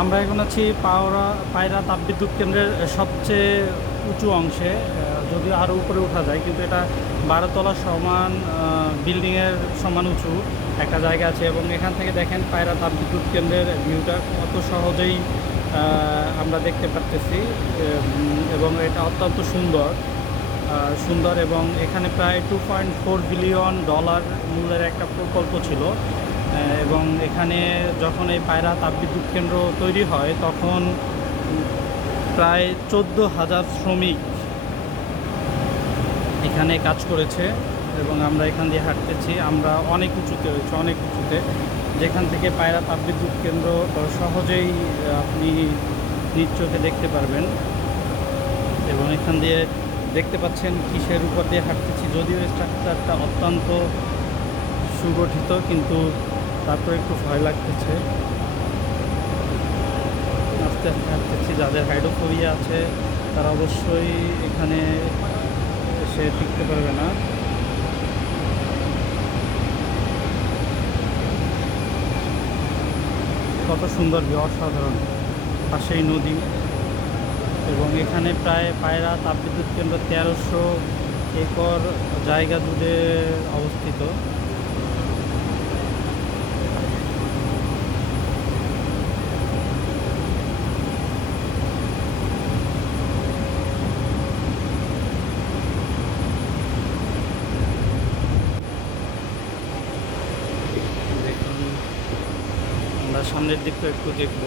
আমরা এখন আছি পায়রা তাপবিদ্যুৎ কেন্দ্রের সবচেয়ে উঁচু অংশে। যদিও আরও উপরে ওঠা যায়, কিন্তু এটা 12 তলা সমান বিল্ডিংয়ের সমান উঁচু একটা জায়গা আছে। এবং এখান থেকে দেখেন পায়রা তাপবিদ্যুৎ কেন্দ্রের ভিউটা কত সহজেই আমরা দেখতে পারতেছি। এবং এটা অত্যন্ত সুন্দর এবং এখানে প্রায় $2.4 বিলিয়ন মূল্যের একটা প্রকল্প ছিল। এবং এখানে যখন এই পায়রা তাপবিদ্যুৎ কেন্দ্র তৈরি হয় তখন প্রায় 14,000 শ্রমিক এখানে কাজ করেছে। এবং আমরা এখান দিয়ে হাঁটতেছি, আমরা অনেক উঁচুতে রয়েছে, অনেক উঁচুতে, যেখান থেকে পায়রা তাপবিদ্যুৎ কেন্দ্র সহজেই আপনি নিজ চোখে দেখতে পারবেন। এবং এখান দিয়ে দেখতে পাচ্ছেন কিসের উপর দিয়ে হাঁটতেছি। যদিও স্ট্রাকচারটা অত্যন্ত সুগঠিত, কিন্তু তারপরে একটু ভয় লাগতেছে। আস্তে আস্তে হাঁটতেছি। যাদের হাইড্রোফোবিয়া আছে তারা অবশ্যই এখানে এসে টিকতে পারবে না। কত সুন্দর, অসাধারণ। পাশেই নদী। এবং এখানে প্রায় পায়রা তাপবিদ্যুৎ কেন্দ্র 1300 একর জায়গা জুড়ে অবস্থিত। দেখুন, আমরা সামনের দিকটা একটু দেখব।